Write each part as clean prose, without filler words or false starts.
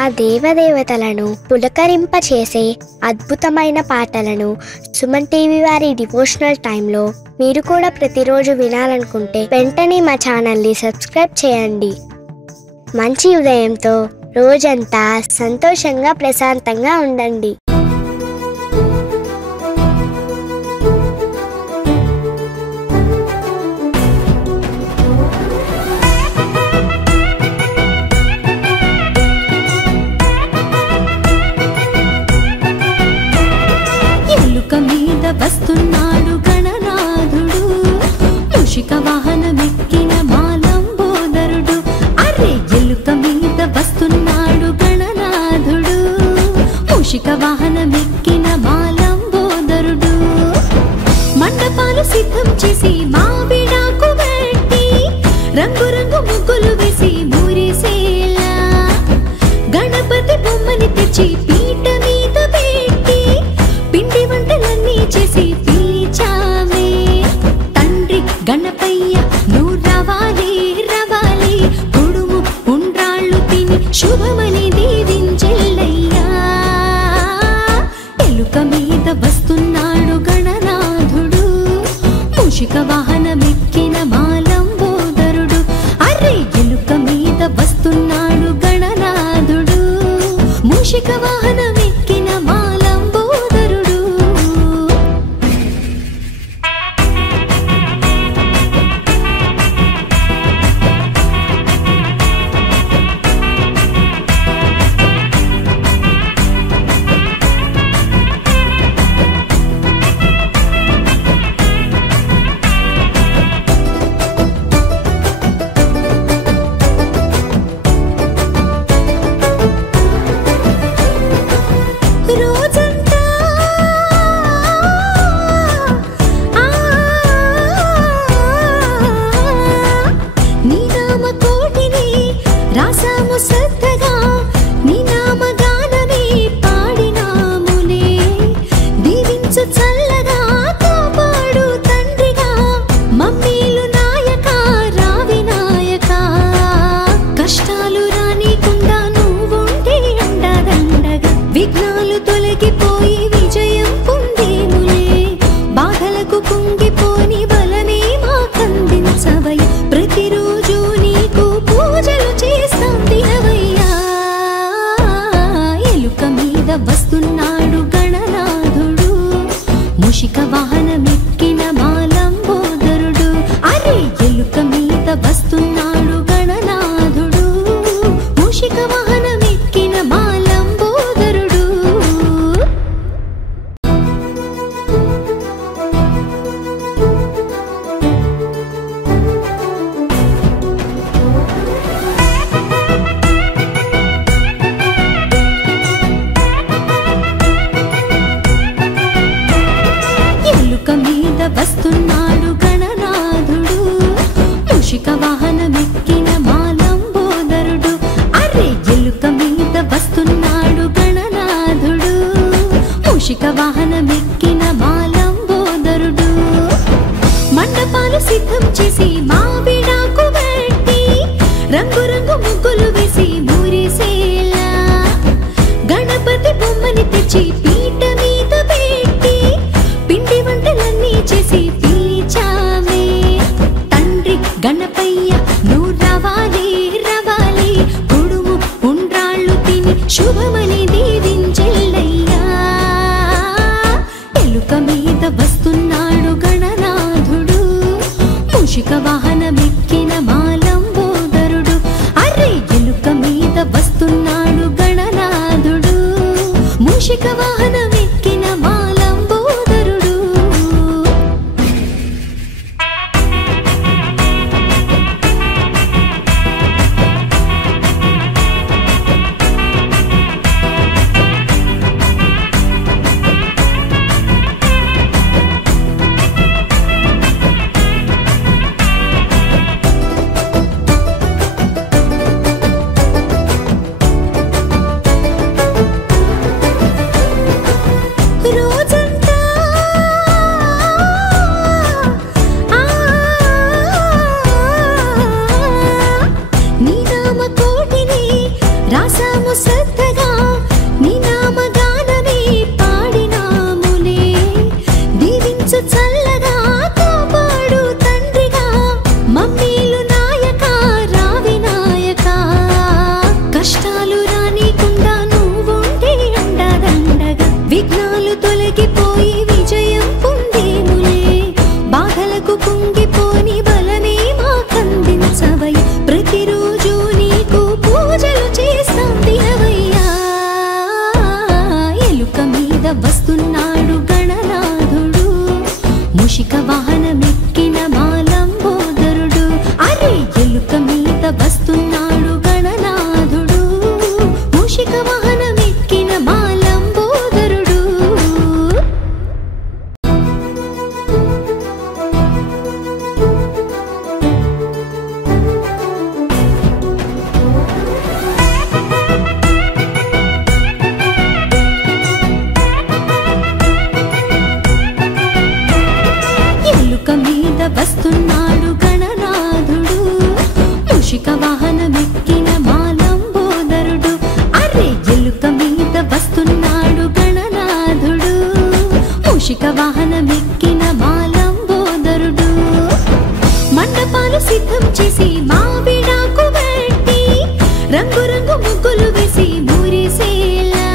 ఆ దేవదేవతలను పులకరింపచేసే అద్భుతమైన పాటలను సుమన్ టీవీ వారి డివోషనల్ టైంలో మీరు కూడా ప్రతిరోజు వినాలనుకుంటే వెంటనే మా ఛానల్ని సబ్స్క్రైబ్ చేయండి. మంచి ఉదయంతో రోజంతా సంతోషంగా ప్రశాంతంగా ఉండండి. వస్తున్నాడు గణనాథుడు, మూషిక వాహనమెక్కిన మాలంబోదరుడు. అరే ఎలుక మీద వస్తున్నాడు గణనాథుడు, మూషిక వాహనమెక్కిన మాలంబోదరుడు. మండపాలు సిద్ధం చేసి మావిడాకు పెట్టి రంగురంగు ముగ్గులు వేసి మురిసేలా గణపతి బొమ్మని తెచ్చి పీట మీద పెట్టి పిండి వంటలన్నీ చేసి పిలిచామే. తండ్రి గణపయ్య నువ్వు రవాలి రవాలి, కుడుము ఉండ్రాళ్ళు తిని శుభమని దీవించెల్లయ్యా. ఎలుక మీద వస్తున్నాడు గణనాథుడు, మూషిక వాహనమెక్కిన మాలంబోదరుడు. అరే ఎలుక మీద వస్తున్నాడు గణనాథుడు, మూషిక వాహనమెక్కిన మాలంబోదరుడు. రాసాము శ్రద్ధగా నీ నామగానమే పాడినాములే. దీవించు చల్లగా కాపాడు తండ్రిగా, మమ్మీలు నాయక రావి నాయక. కష్టాలు రానికుండా నువ్వుంటే అండదండగా, విఘ్నాలు తొలగిపోయి విజయం పొందేములే. బాధలకు కుంగిపోని బలమే మాకందించవయ్య, ప్రతిరోజు నీకు పూజలు చేస్తాం దినవయ్యా. ఎలుక మీద వస్తున్నాడు గణనాథుడు, మూషిక వాహనమెక్కిన మాలంబోదరుడు. అరే ఎలుక మీద వస్తున్నాడు గణనాథుడు, మూషిక వాహనమెక్కిన మాలంబోదరుడు. వస్తున్నాడు గణనాథుడు, మూషిక వాహనమెక్కిన మాలంబోదరుడు. అరే ఎలుక మీద వస్తున్నాడు గణనాథుడు, మూషిక వాహనమెక్కిన మాలంబోదరుడు. మండపాలు సిద్ధం చేసి మావిడాకు పెట్టి రంగురంగు ముగ్గులు వేసి మురిసేలా గణపతి బొమ్మని తెచ్చి పీట మీద పెట్టి పిండి వంటలన్నీ చేసి పిలిచామే. తండ్రి గణపయ్య నువ్వు రవాలి రవాలి, కుడుము ఉండ్రాళ్ళు తిని శుభమని దీవించెల్లయ్యా. ఎలుక మీద వస్తున్నాడు గణనాథుడు, మూషిక వాహనమెక్కిన మాలంబోదరుడు. అరే ఎలుక మీద వస్తున్నాడు గణనాథుడు, మూషిక వాహన రాసాము శ్రద్ధగా నీ నామగానమే పాడినాములే దీవించు చల్లగా కాపాడు తండ్రిగా మమ్మీలు నాయక రావి నాయక కష్టాలు రానికుండా నువ్వుంటే అండదండగా విఘ్నాలు తొలగిపోయి విజయం పొందేములే బాధలకు కుంగిపోని బలమే మాకందించవయ్య ప్రతిరోజు నీకు పూజలు చేస్తాం దినవయ్యా ఎలుక మీద వస్తున్నాడు గణనాథుడు ముషిక వాహనమెక్కిన మాలంబోదరుడు అరే ఎలుక మీద వస్తున్నాడు గణనాథుడు ముషిక వాహనమెక్కిన మాలంబోదరుడు ఎలుక మీద వస్తున్నాడు గణనాథుడు ముషిక వాహనమెక్కిన మాలంబోదరుడు అరే ఎలుక మీద వస్తున్నాడు గణనాథుడు ముషిక వాహనమెక్కిన మాలంబోదరుడు మండపాలు సిద్ధం చేసి మావిడాకు పెట్టి రంగురంగు ముగ్గులు వేసి మురిసేలా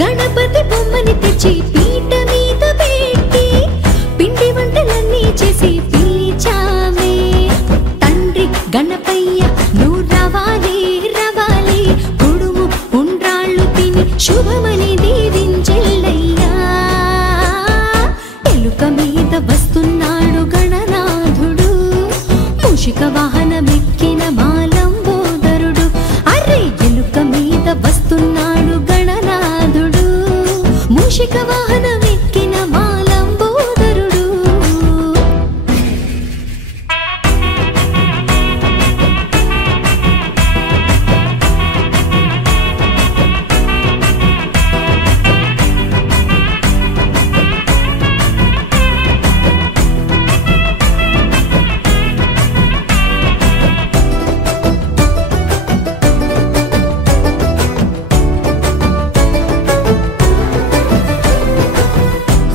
గణపతి బొమ్మని తెచ్చి పీట మీద పెట్టి పిండి వంటలన్నీ చేసి పిలిచామే తండ్రి గణపయ్య నువ్వు రవాలి రవాలి కుడుము ఉండ్రాళ్ళు తిని శుభమని దీవించెల్లయ్యా ఎలుక మీద వస్తున్నాడు గణనాథుడు ముషిక వాహనమెక్కిన మాలంబోదరుడు అరే ఎలుక మీద వస్తున్నాడు గణనాథుడు ముషిక వాహనమెక్కిన మాలంబోదరుడు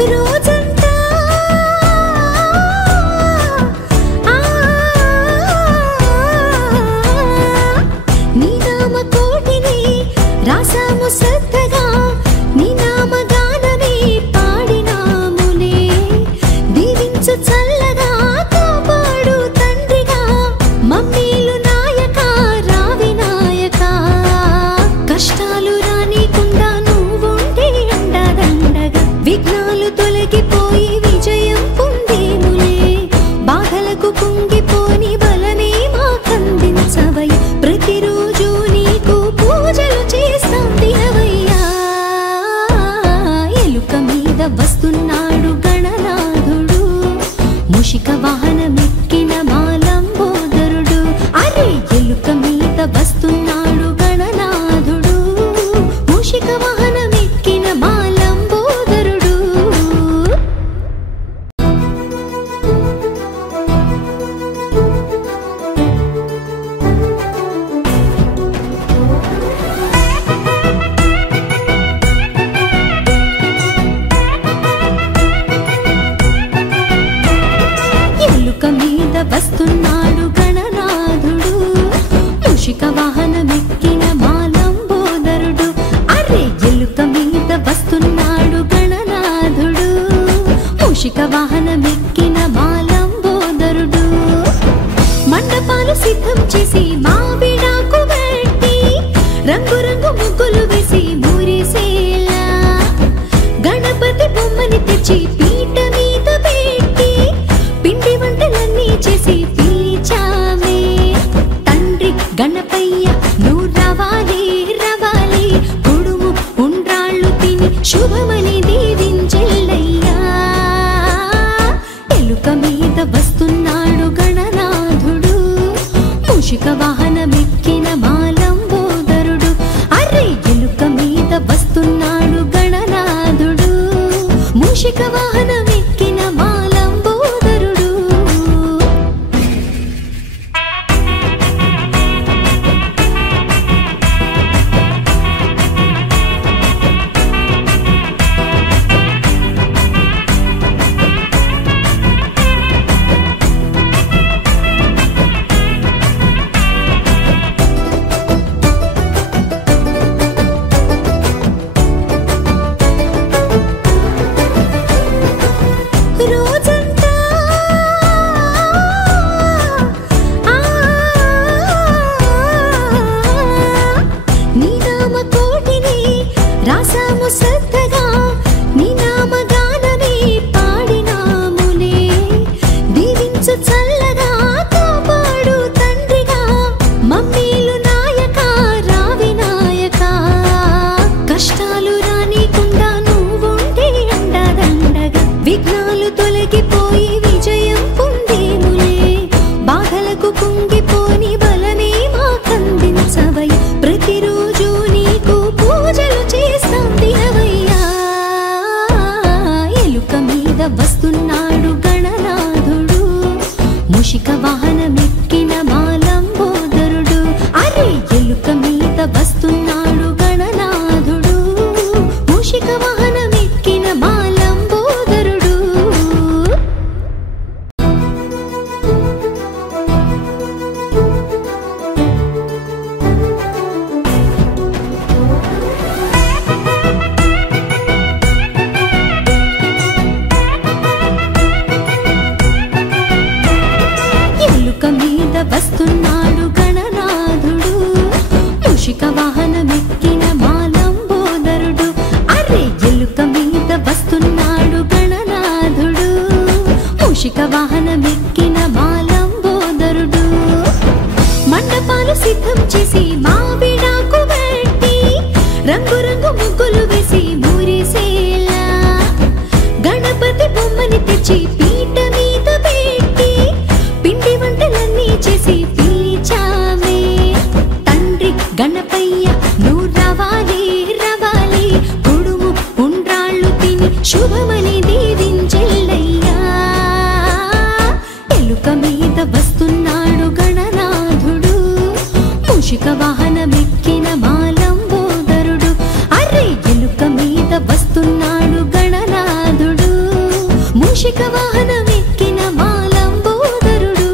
రోజంతా నీ నామ కోటిని రాసాము శ్రద్ధగా నీ నామగానమే పాడినాములే దీవించు చల్లగా కాపాడు తండ్రిగా మమ్మీలు నాయక రావి నాయక కష్టాలు రానికుండా నువ్వుంటే అండదండగా విఘ్నాలు తొలగిపోయి విజయం పొందేములే బాధలకు కుంగిపోని బలమే మాకందించవయ్య ప్రతిరోజు నీకు పూజలు చేస్తాం దినవయ్యా ఎలుక మీద వస్తున్నాడు గణనాథుడు ముషిక వాహనమెక్కిన మాలంబోదరుడు అరే ఎలుక మీద వస్తున్నాడు గణనాథుడు ముషిక వాహనమెక్కిన మాలంబోదరుడు ఎలుక మీద వస్తున్నాడు గణనాథుడు ముషిక వాహనమెక్కిన మాలంబోదరుడు అరే ఎలుక మీద వస్తున్నాడు గణనాథుడు ముషిక వాహనమెక్కిన మాలంబోదరుడు మండపాలు సిద్ధం చేసి మావిడాకు పెట్టి రంగురంగు ముగ్గులు వేసి మురిసేలా గణపతి బొమ్మని తెచ్చి పీట మీద పెట్టి పిండి వంటలన్నీ చేసి పిలిచామే తండ్రి గణపయ్య నువ్వు రవాలి రవాలి కుడుము ఉండ్రాళ్ళు తిని శుభమని దీవించెల్లయ్యా ఎలుక మీద వస్తున్నాడు గణనాథుడు ముషిక వాహనమెక్కిన మాలంబోదరుడు అరే ఎలుక మీద వస్తున్నాడు గణనాథుడు ముషిక వాహనమెక్కిన మాలంబోదరుడు మూషిక వాహనమెక్కిన మాలంబోదరుడు అరే ఎలుక మీద వస్తున్నాడు గణనాథుడు మూషిక వాహనమెక్కిన మాలంబోదరుడు వస్తున్నాడు గణనాథుడు మూషిక వాహనమెక్కిన మాలంబోదరుడు అరే ఎలుక మీద వస్తున్నాడు గణనాథుడు మూషిక వాహనమెక్కిన మాలంబోదరుడు మండపాలు సిద్ధం చేసి మావిడాకు పెట్టి రంగురంగు ముగ్గులు వేసి మురిసేలా గణపతి బొమ్మని తెచ్చి పీట మీద పెట్టి పిండి వంటలన్నీ చేసి పిలిచామే తండ్రి గణపయ్య నువ్వు రవాలి రవాలి పొడుము ఉండ్రాళ్ళు తిని శుభమని దీవించెల్లయ్యా ఎలుక మీద వస్తున్నాడు గణనాథుడు మూషిక వాహనమెక్కిన మాలంబోదరుడు అరే ఎలుక మీద వస్తున్నాడు గణనాథుడు మూషిక వాహనమెక్కిన మాలంబోదరుడు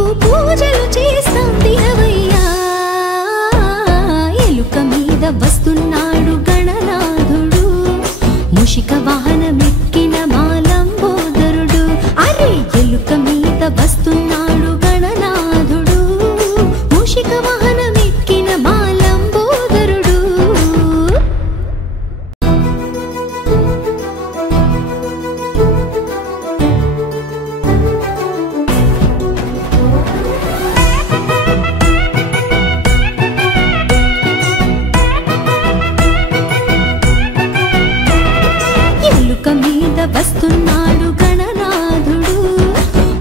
వస్తున్నాడు గణనాథుడు మూషిక వాహనమెక్కిన మాలంబోదరుడు అరే ఎలుక మీద వస్తున్నాడు గణనాథుడు మూషిక వాహనమెక్కిన మాలంబోదరుడు వస్తున్నాడు గణనాథుడు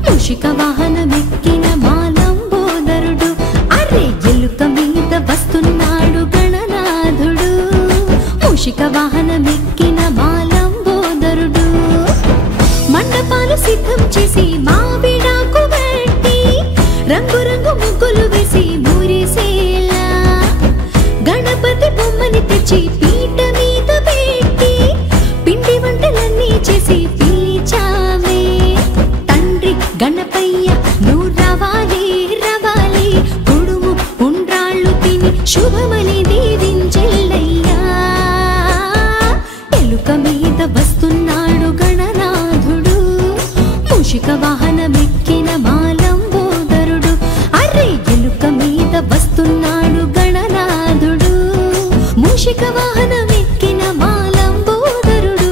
మూషిక వాహనమెక్కిన మాలంబోదరుడు అరే ఎలుక మీద వస్తున్నాడు గణనాథుడు మూషిక వాహనమెక్కిన మాలంబోదరుడు మండపాలు సిద్ధం చేసి మావిడాకు పెట్టి రంగురంగు ముగ్గులు వేసి మురిసేలా గణపతి బొమ్మని తెచ్చి పీట మీద పెట్టి పిండి వంటలన్నీ చేసి పిలిచామే తండ్రి గణపయ్య నువ్వు రవాలి రవాలి పొడుము ఉండ్రాళ్ళు తిని శుభమని దీవించెల్లయ్యా ఎలుక మీద వస్తున్నాడు గణనాథుడు మూషిక వాహనమెక్కిన మాలంబోదరుడు అరే ఎలుక మీద వస్తున్నాడు గణనాథుడు మూషిక వాహనమెక్కిన మాలంబోదరుడు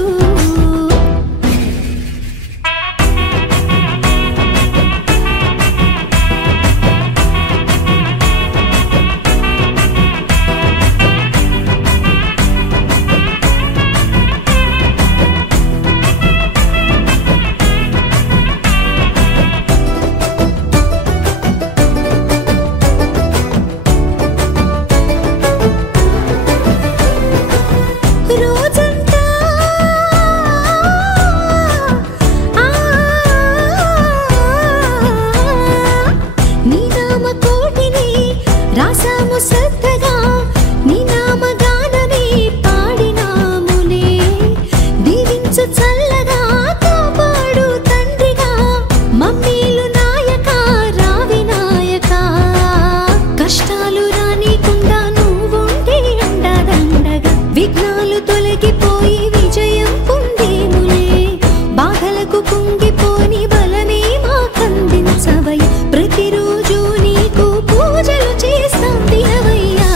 బాధలకు కుంగిపోని బలమే మాకందించవయ్య ప్రతిరోజు నీకు పూజలు చేస్తాం తినవయ్యా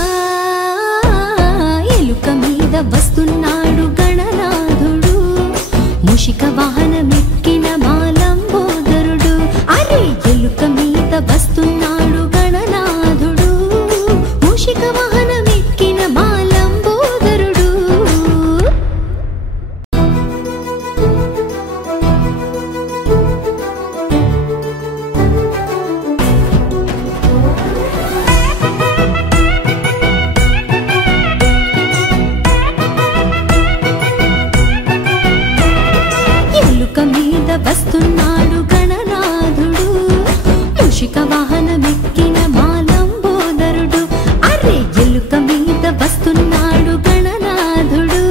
ఎలుక మీద వస్తున్నాడు గణనాథుడు మూషిక వాహనమెక్కిన మాలంబోదరుడు అరే ఎలుక మీద వస్తున్నాడు గణనాథుడు మూషిక వాహనమెక్కిన మాలంబోదరుడు ఎలుక మీద వస్తున్నాడు గణనాథుడు మూషిక వాహనమెక్కిన మాలంబోదరుడు అరే ఎలుక మీద వస్తున్నాడు గణనాథుడు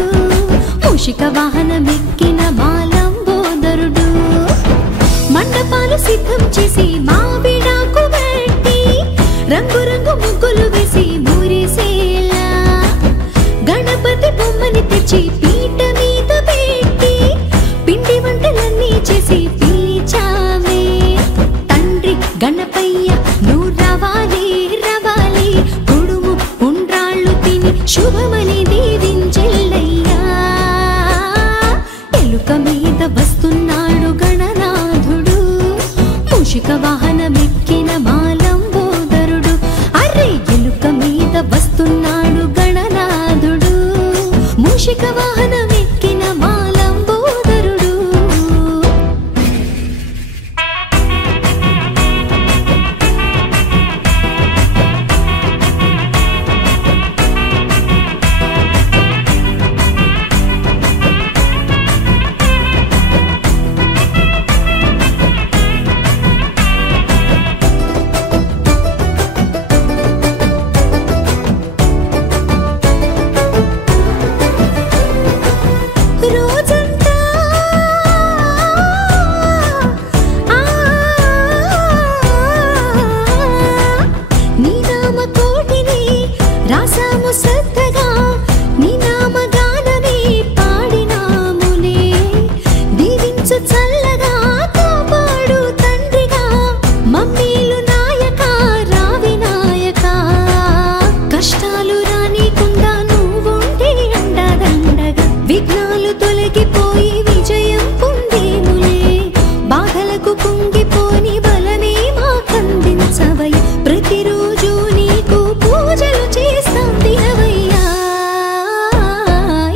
మూషిక వాహనమెక్కిన మాలంబోదరుడు మండపాలు సిద్ధం చేసి మావిడాకు పెట్టి రంగురంగు ముగ్గులు వేసి మురిసేలా గణపతి బొమ్మని తెచ్చి పీట మీద పెట్టి పిండి వంటలన్నీ చేసి పిలిచామే తండ్రి గణపయ్య నువ్వు రవాలి రవాలి కుడుము ఉండ్రాళ్ళు తిని శుభమని దీవించెల్లయ్యా ఎలుక మీద వస్తున్నాడు గణనాథుడు మూషిక వాహనమెక్కిన మాలంబోదరుడు అరే ఎలుక మీద వస్తున్నాడు గణనాథుడు మూషిక వాహనమెక్కిన మాలంబోదరుడు రోజంతా నీ నామ కోటిని రాసాము శ్రద్ధగా నీ నామ గానమే పాడినాములే దీవించు చల్లగా కాపాడు తండ్రిగా మమ్మీలు నాయక రావి నాయక కష్టాలు రానికుండా నువ్వుంటే అండదండగా విఘ్నాలు తొలగిపోయి విజయం పొందేములే బాధలకు కుంగిపోని బలమే మాకందించవయ్య ప్రతిరోజు నీకు పూజలు చేస్తాం తినవయ్యా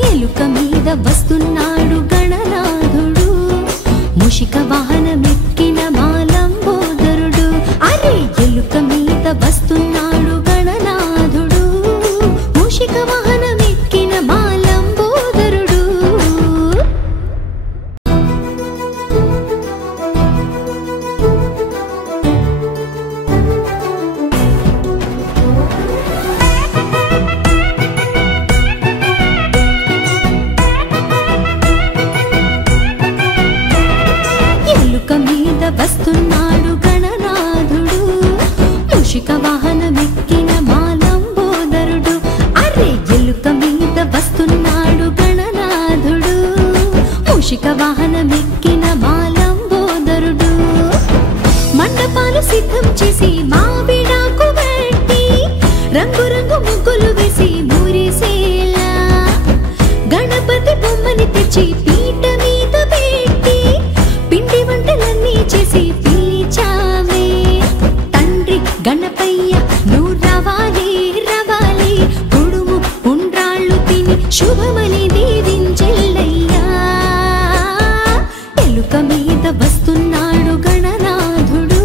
ఎలుక మీద వస్తున్నాడు గణనాథుడు మూషిక వాహనమెక్కిన మాలంబోదరుడు అరే ఎలుక మీద వస్తున్నాడు గణనాథుడు మూషిక వాహనమెక్కిన మాలంబోదరుడు ఎలుక మీద వస్తున్నాడు గణనాథుడు మూషిక వాహనమెక్కిన మాలంబోదరుడు అరే ఎలుక మీద వస్తున్నాడు గణనాథుడు మూషిక వాహనమెక్కిన మాలంబోదరుడు మండపాలు సిద్ధం చేసి మావిడాకు పెట్టి రంగురంగు ముగ్గులు వేసి మురిసేలా గణపతి బొమ్మని తెచ్చి పీట మీద పెట్టి పిండి వంటలన్నీ చేసి పిలిచామే తండ్రి గణపయ్య నువ్వు రవాలి రవాలి కుడుము ఉండ్రాళ్ళు తిని శుభమని దీవించెల్లయ్యా ఎలుక మీద వస్తున్నాడు గణనాథుడు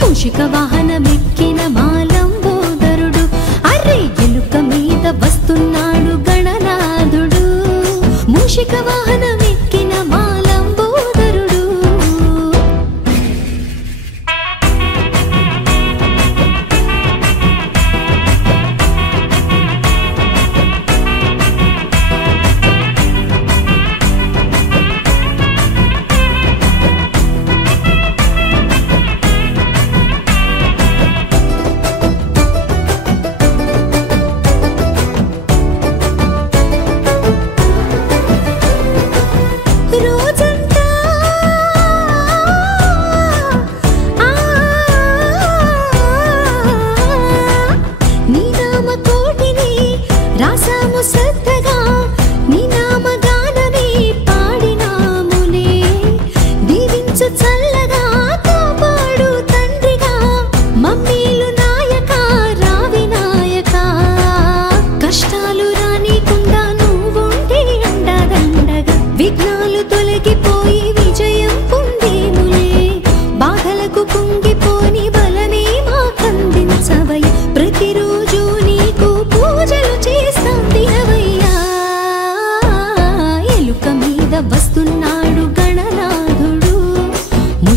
మూషిక వాహనమెక్కిన మాలంబోదరుడు అరే ఎలుక మీద వస్తున్నాడు గణనాథుడు మూషిక వాహనమెక్కిన మాలంబోదరుడు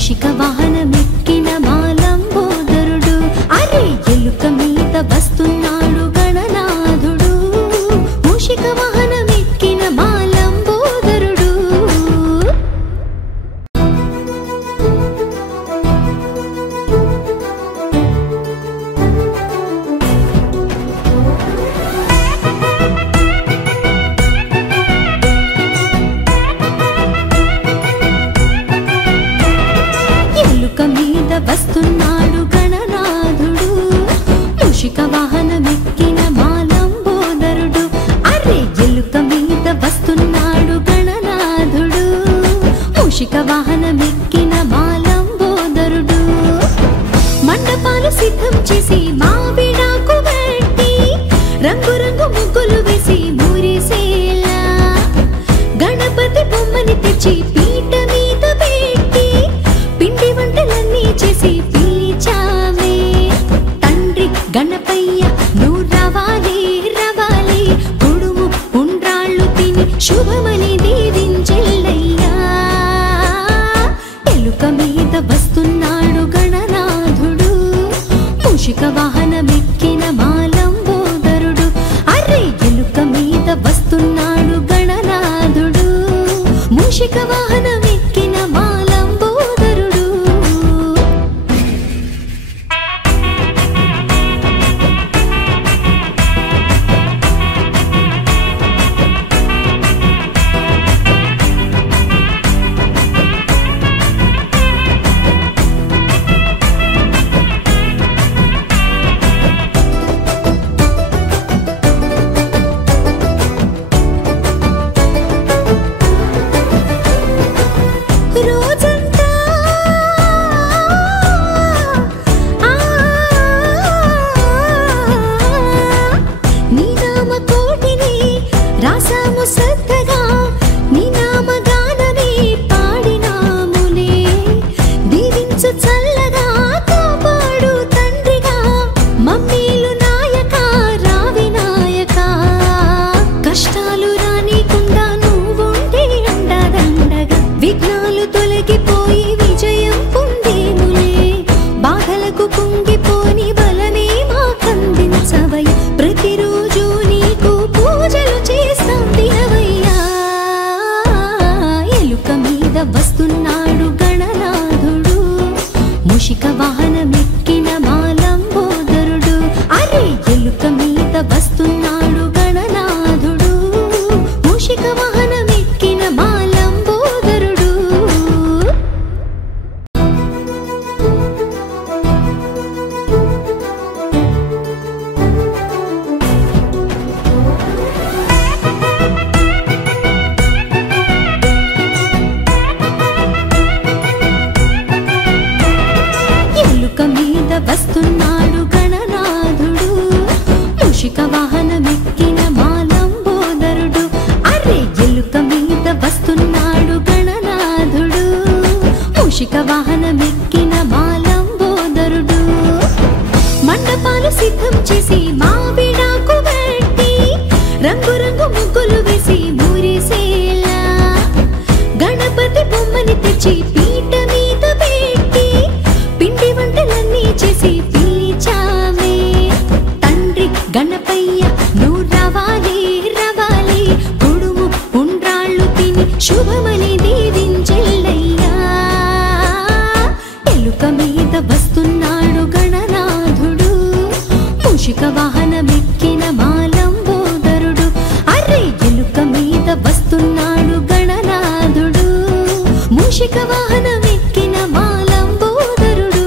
మూషిక వాహనమెక్కిన మాలంబోదరుడు అరే ఎలుక మీద వస్తున్నాడు గణనాథుడు మూషిక వాహనమెక్కిన మాలంబోదరుడు వస్తున్నాడు గణనాథుడు మూషిక వాహనమెక్కిన మాలంబోదరుడు అరే ఎలుక మీద వస్తున్నాడు గణనాథుడు మూషిక వాహనమెక్కిన మాలంబోదరుడు మండపాలు సిద్ధం చేసి మావిడాకు పెట్టి రంగురంగు ముగ్గులు వేసి మురిసేలా గణపతి బొమ్మని తెచ్చి పీట మీద పెట్టి పిండి వంటలన్నీ చేసి పిలిచామే తండ్రి గణపయ్య నువ్వు రవాలి రవాలి కుడుము ఉండ్రాళ్ళు తిని శుభమని దీవించెల్లయ్యా ఎలుక మీద వస్తున్నాడు గణనాథుడు మూషిక వాహనమెక్కిన మాలంబోదరుడు అరే ఎలుక మీద వస్తున్నాడు గణనాథుడు మూషిక వాహనమెక్కిన మాలంబోదరుడు రోజంతా నీ నామ కోటిని రాసాము శ్రద్ధగా నీ నామ గానమే పాడినాములే దీవించు చల్లగా కాపాడు తండ్రిగా మమ్మీలు నాయక రావి నాయక కష్టాలు రానికుండా నువ్వుంటే అండదండగా విఘ్నాలు తొలగిపోయి విజయం పొందేములే బాధలకు కుంగిపోని బలమే మాకందించవయ్య ప్రతిరోజు నీకు పూజలు చేస్తాం దినవయ్యా ఎలుక మీద వస్తున్నాడు గణనాథుడు మూషిక వాహనమెక్కిన మాలంబోదరుడు అరే ఎలుక మీద వస్తున్నాడు గణనాథుడు మూషిక వాహనమెక్కిన మాలంబోదరుడు ఎలుక మీద వస్తున్నాడు గణనాథుడు మూషిక వాహనమెక్కిన మాలంబోదరుడు అరే ఎలుక మీద వస్తున్నాడు గణనాథుడు మూషిక వాహనమెక్కిన మాలంబోదరుడు మండపాలు సిద్ధం చేసి మావిడాకు పెట్టి రంగురంగు ముగ్గులు వేసి మురిసేలా గణపతి బొమ్మని తెచ్చి పీట మీద పెట్టి పిండి వంటలన్నీ చేసి పిలిచామే తండ్రి గణపయ్య నువ్వు రవాలి రవాలి కుడుము ఉండ్రాళ్ళు తిని శుభమని దీవించెల్లయ్యా ఎలుక మీద వస్తున్నాడు గణనాథుడు మూషిక వాహనమెక్కిన మాలంబోదరుడు అరే ఎలుక మీద వస్తున్నాడు గణనాథుడు మూషిక వాహనమెక్కిన మాలంబోదరుడు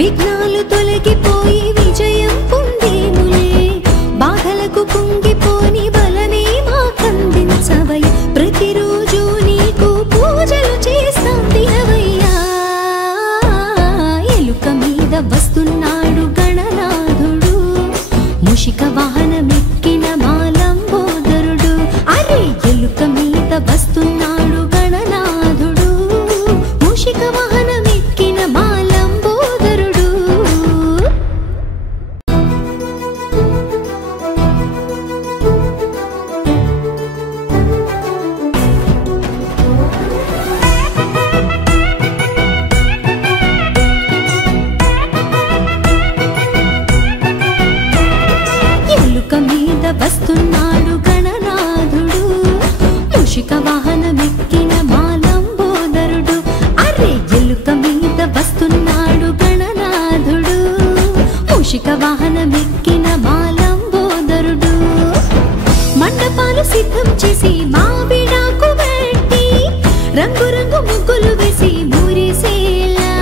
విఘ్నాలు తొలగిపోయి విజయం పొందేములే బాధలకు కుంగిపోని బలమే మాకందించవయ్య ప్రతిరోజు నీకు పూజలు చేస్తాం దినవయ్యా ఎలుక మీద వస్తున్నాడు గణనాథుడు మూషిక వాహనమెక్కిన మాలంబోదరుడు అరే ఎలుక మీద వస్తున్నాడు గణనాథుడు మూషిక వాహనమెక్కిన మాలంబోదరుడు ఎలుక మీద వస్తున్నాడు గణనాథుడు మూషిక వాహనమెక్కిన మాలంబోదరుడు అరే ఎలుక మీద వస్తున్నాడు గణనాథుడు మూషిక వాహనమెక్కిన మాలంబోదరుడు మండపాలు సిద్ధం చేసి మావిడాకు పెట్టి రంగురంగు ముగ్గులు వేసి మురిసేలా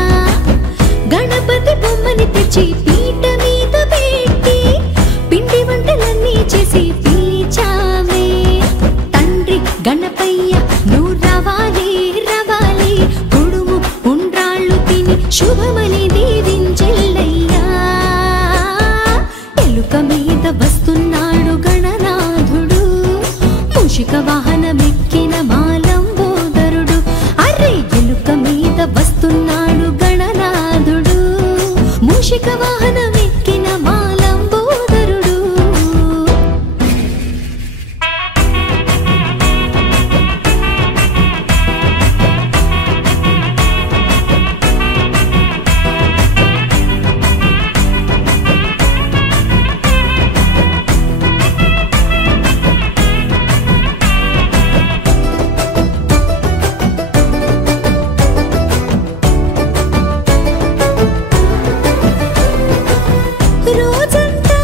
గణపతి బొమ్మని తెచ్చి పీట మీద పెట్టి పిండి వంటలన్నీ చేసి పిలిచామే తండ్రి గణపయ్య నువ్వు రవాలి రవాలి కుడుము ఉండ్రాళ్ళు తిని శుభమని దీవించెల్లయ్యా ఎలుక మీద వస్తున్నాడు గణనాథుడు మూషిక వాహనమెక్కిన మాలంబోదరుడు అరే ఎలుక మీద వస్తున్నాడు గణనాథుడు మూషిక వాహనమెక్కిన మాలంబోదరుడు రోజంతా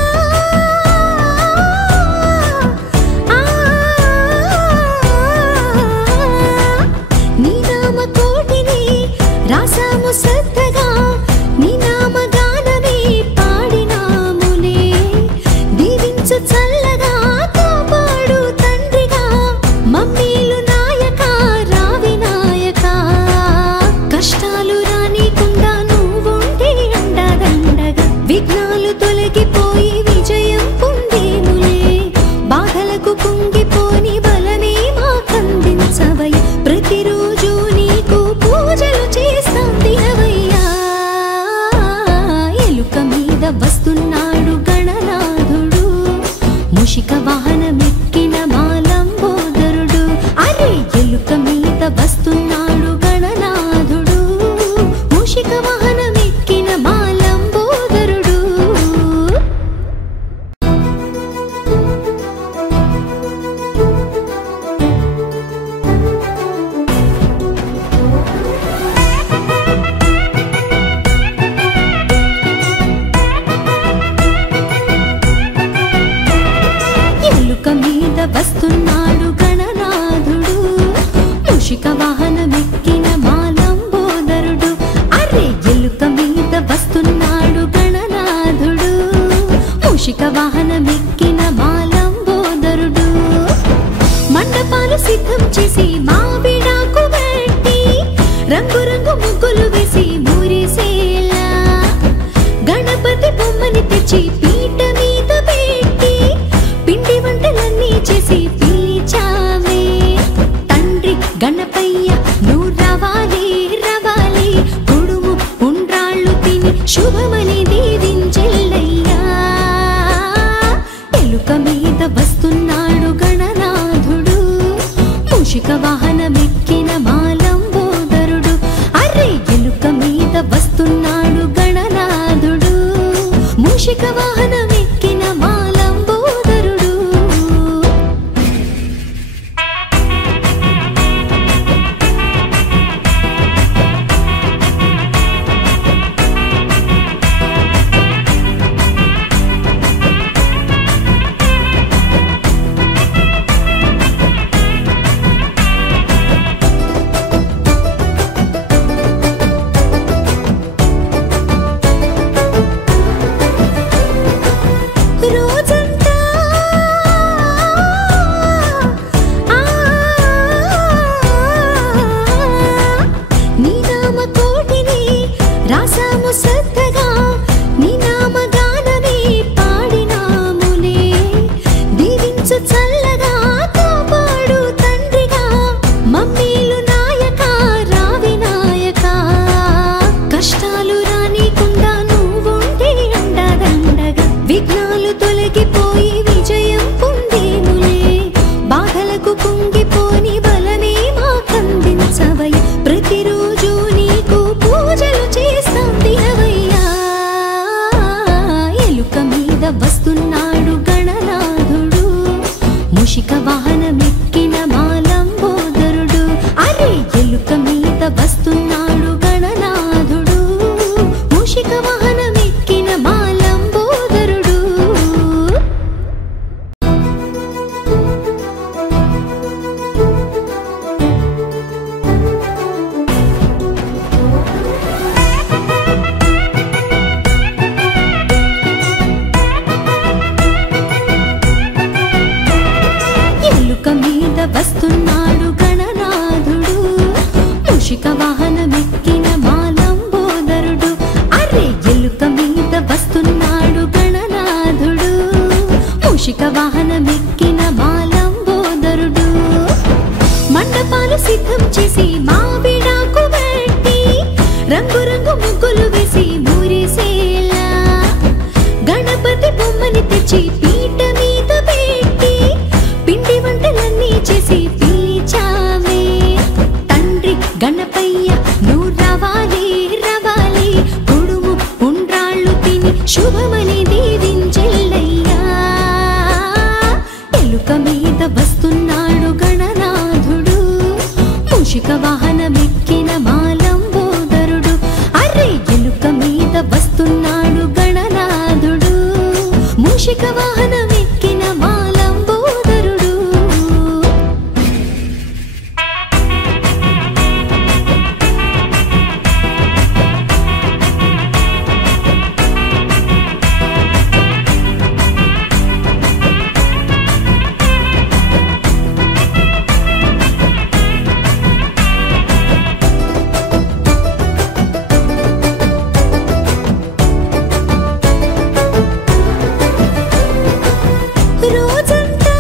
నీ నామ కోటిని రాసాము శ్రద్ధగా నీ నామ గానమే పాడినాములే దీవించు చల్లగా కాపాడు తండ్రిగా మమ్మీలు నాయక రావి నాయక కష్టాలు రానికుండా నువ్వుంటే అండదండగా విఘ్నాలు తొలగిపోయి విజయం పొందేములే బాధలకు కుంగిపోని బలమే మాకందించవయ్య ప్రతిరోజు నీకు పూజలు చేస్తాం దినవయ్యా ఎలుక మీద వస్తున్నాడు గణనాథుడు మూషిక వాహనమెక్కిన మాలంబోదరుడు అరే ఎలుక మీద వస్తున్నాడు గణనాథుడు మూషిక వాహనమెక్కిన మాలంబోదరుడు ఎలుక మీద వస్తున్నాడు గణనాథుడు మూషిక వాహనమెక్కిన మాలంబోదరుడు అరే ఎలుక మీద వస్తున్నాడు గణనాథుడు మూషిక వాహనమెక్కిన మాలంబోదరుడు మండపాలు సిద్ధం చేసి మావిడాకు పెట్టి రంగురంగు ముగ్గులు వేసి మురిసేలా గణపతి బొమ్మని తెచ్చి పీట మీద పెట్టి పిండి వంటలన్నీ చేసి పిలిచామే తండ్రి గణపయ్య నువ్వు రవాలి రవాలి కుడుము ఉండ్రాళ్ళు తిని శుభమని దీవించెల్లయ్యా ఎలుక మీద వస్తున్నాడు గణనాథుడు మూషిక వాహనమెక్కిన మాలంబోదరుడు అరే ఎలుక మీద వస్తున్నాడు గణనాథుడు మూషిక వాహనమెక్కిన మాలంబోదరుడు సిద్ధం చేసి మావిడాకు పెట్టి రంగు రంగు ముగ్గులు వేసి మురిసేలా గణపతి బొమ్మని తెచ్చి పీట మీద పెట్టి పిండి వంటలన్నీ చేసి పిలిచామే. తండ్రి గణపయ్య నువ్వు రావాలి రావాలి, కుడుము ఉండ్రాళ్ళు తిని శుభమని దీవించెల్లయ్యా. ఎలుక మీద వస్తున్నాడు గణనాథుడు, మూషిక వాహనమెక్కిన మాలంబోదరుడు. అరే ఎలుక మీద వస్తున్నాడు గణనాథుడు, మూషిక వాహనమెక్కిన మాలంబోదరుడు. రోజంతా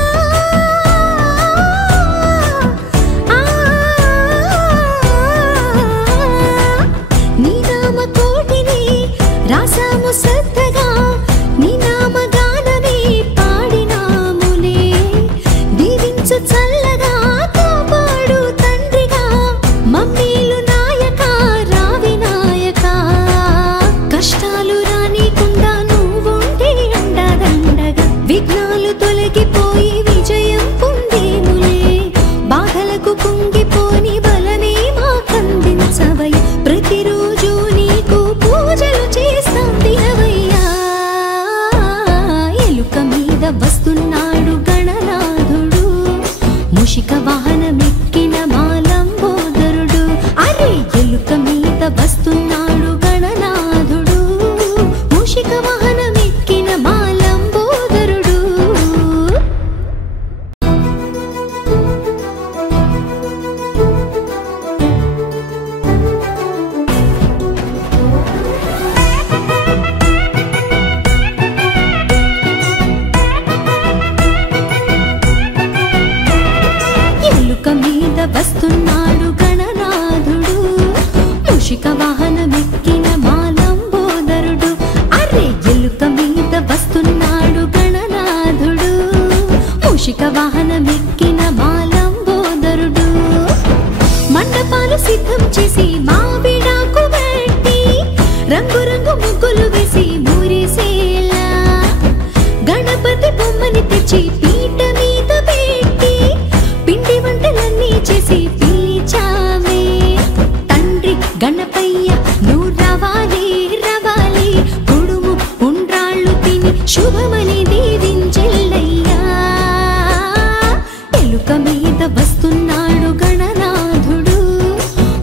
నీ నామ కోటిని రాసాము శ్రద్ధగా, నీ నామ గానమే పాడినాములే. దీవించు చల్లగా కాపాడు తండ్రిగా, మమ్మీలు నాయక రావి నాయక. కష్టాలు రానికుండా నువ్వుంటే అండదండగా, విఘ్నాలు తొలగిపోయి విజయం పొందేములే. బాధలకు కుంగిపోని బలమే మాకందించవయ్య, ప్రతిరోజు నీకు పూజలు చేస్తాం తినవయ్యా. ఎలుక మీద వస్తున్నాడు గణనాథుడు, మూషిక వాహనమెక్కిన మాలంబోదరుడు. అరే ఎలుక మీద వస్తున్నాడు గణనాథుడు, మూషిక వాహనమెక్కిన మాలంబోదరుడు. ఎలుక మీద వస్తున్నాడు గణనాథుడు, మూషిక వాహనమెక్కిన మాలంబోదరుడు. అరే ఎలుక మీద వస్తున్నాడు గణనాథుడు, మూషిక వాహనమెక్కిన మాలంబోదరుడు. మండపాలు సిద్ధం చేసి మావిడాకు పెట్టి రంగు రంగు ముగ్గులు వేసి మురిసేలా గణపతి బొమ్మని తెచ్చి పీట మీద పెట్టి పిండి వంటలన్నీ చేసి పిలిచామే. తండ్రి గణపయ్య నువ్వు రావాలి రావాలి, కుడుము ఉండ్రాళ్ళు తిని శుభమని దీవించెల్లయ్యా. ఎలుక మీద వస్తున్నాడు గణనాథుడు,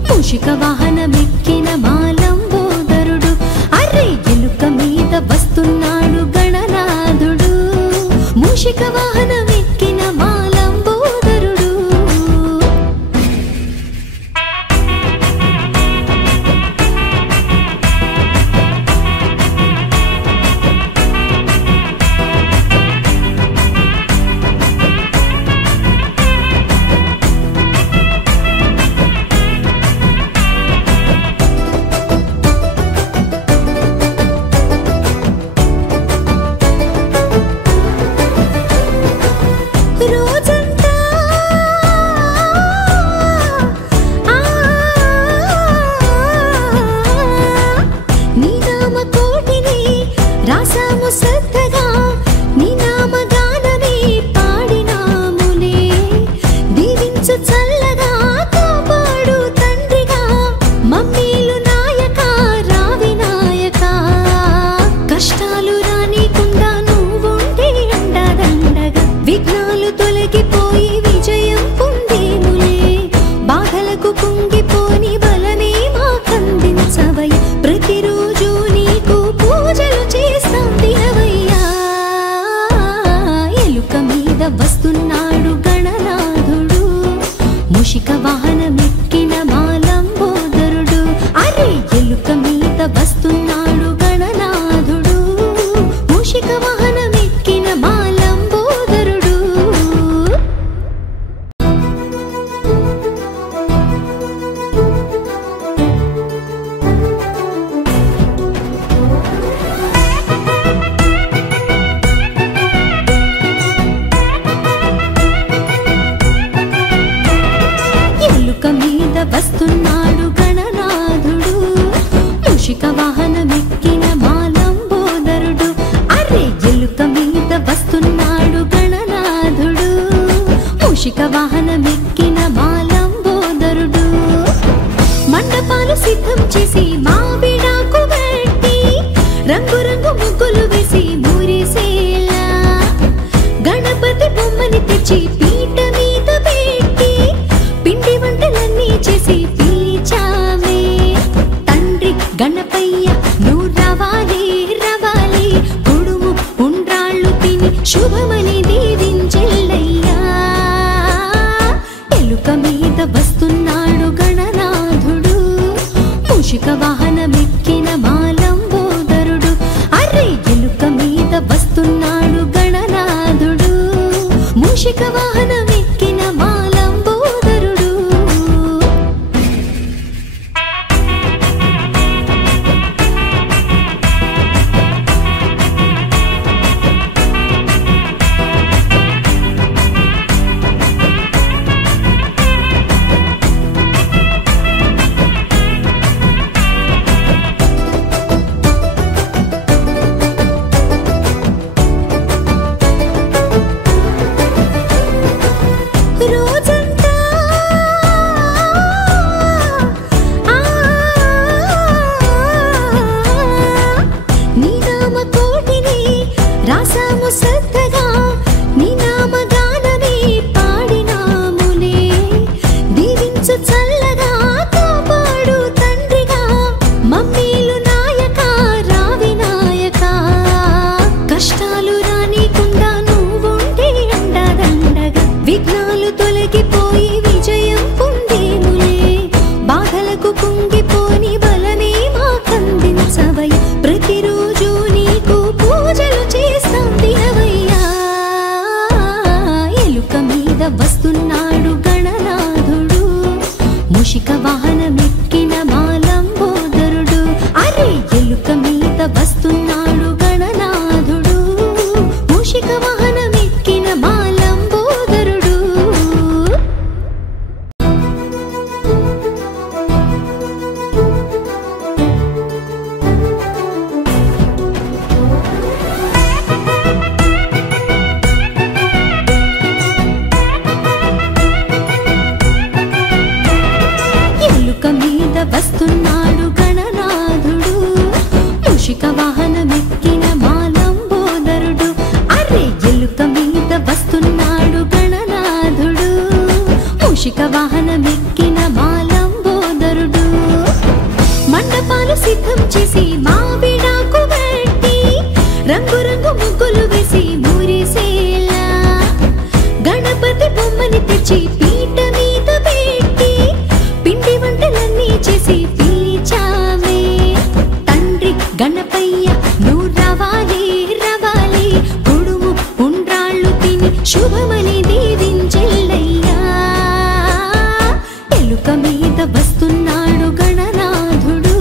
మూషిక వాహనమెక్కిన మాలంబోదరుడు. అరే ఎలుక మీద వస్తున్నాడు గణనాథుడు, మూషిక వాహనమెక్కిన మాలంబోదరుడు. రోజంతా నీ నామ కోటిని రాసాము శ్రద్ధగా, నీ నామ గానమే పాడినాములే. దీవించు చల్లగా కాపాడు తండ్రిగా, మమ్మీలు నాయక రావి నాయక. కష్టాలు రానికుండా నువ్వుంటే అండదండగా, విఘ్నాలు తొలగిపోయి విజయం పొందేములే. బాధలకు కుంగిపోని బలమే మాకందించవయ్య, ప్రతిరోజు నీకు పూజలు చేస్తాం తినవయ్య. వాహనమెక్కిన మాలంబోదరుడు మండపాలు సిద్ధం చేసి మావిడాకు పెట్టి రంగురంగు ముగ్గులు వేసి మురిసేలా గణపతి బొమ్మని తెచ్చి పీట మీద పెట్టి పిండి వంటలన్నీ చేసి పిలిచామే తండ్రి గణపయ్య నువ్వు రావాలి రావాలి కుడుము ఉండ్రాళ్ళు తిని శుభమని దీవించెల్లయ్యా ఎలుక మీద వస్తున్నాడు గణనాథుడు మూషిక వాహనమెక్కిన మాలంబోదరుడు అరే ఎలుక మీద వస్తున్నాడు గణనాథుడు మూషిక వాహనమెక్కిన మాలంబోదరుడు రోజంతా నీ నామ కోటిని రాసాము శ్రద్ధగా నీ నామ గానమే పాడినాములే దీవించు చల్లగా కాపాడు తండ్రిగా మమ్మీలు నాయక రావి నాయక కష్టాలు రానికుండా నువ్వుంటే అండదండగా విఘ్నాలు తొలగిపోయి విజయం పొందేములే బాధలకు కుంగిపోని బలమే మాకందించవయ్య ప్రతిరోజు నీకు పూజలు చేస్తాం తినవయ్యా ఎలుక మీద వస్తున్నాడు గణనాథుడు మూషిక వాహనమెక్కిన మాలంబోదరుడు అరే ఎలుక మీద వస్తున్నాడు గణనాథుడు మూషిక వాహనమెక్కిన మాలంబోదరుడు ఎలుక మీద వస్తున్నాడు గణనాథుడు మూషిక వాహనమెక్కిన మాలంబోదరుడు అరే ఎలుక మీద వస్తున్నాడు గణనాథుడు మూషిక వాహనమెక్కిన మాలంబోదరుడు మండపాలు సిద్ధం చేసి మావిడాకు పెట్టి రంగురంగు ముగ్గులు వేసి మురిసేలా గణపతి బొమ్మని తెచ్చి పీట మీద పెట్టి పిండి వంటలన్నీ చేసి పిలిచామే తండ్రి గణపయ్య నువ్వు రావాలి రావాలి కుడుము ఉండ్రాళ్ళు తిని శుభమని దీవించెల్లయ్యా ఎలుక మీద వస్తున్నాడు గణనాథుడు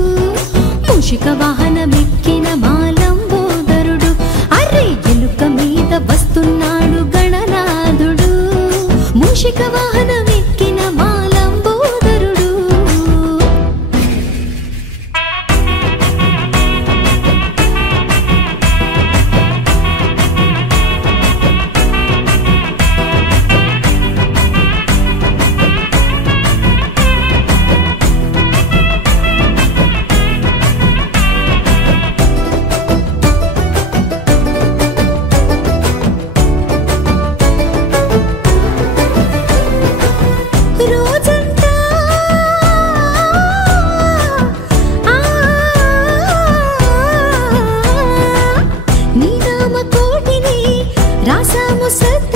మూషిక వాహనమెక్కిన మాలంబోదరుడు అరే ఎలుక మీద వస్తున్నాడు గణనాథుడు మూషిక వాహనమెక్కిన మాలంబోదరుడు రోజంతా నీ నామ కోటిని రాసాము శ్రద్ధ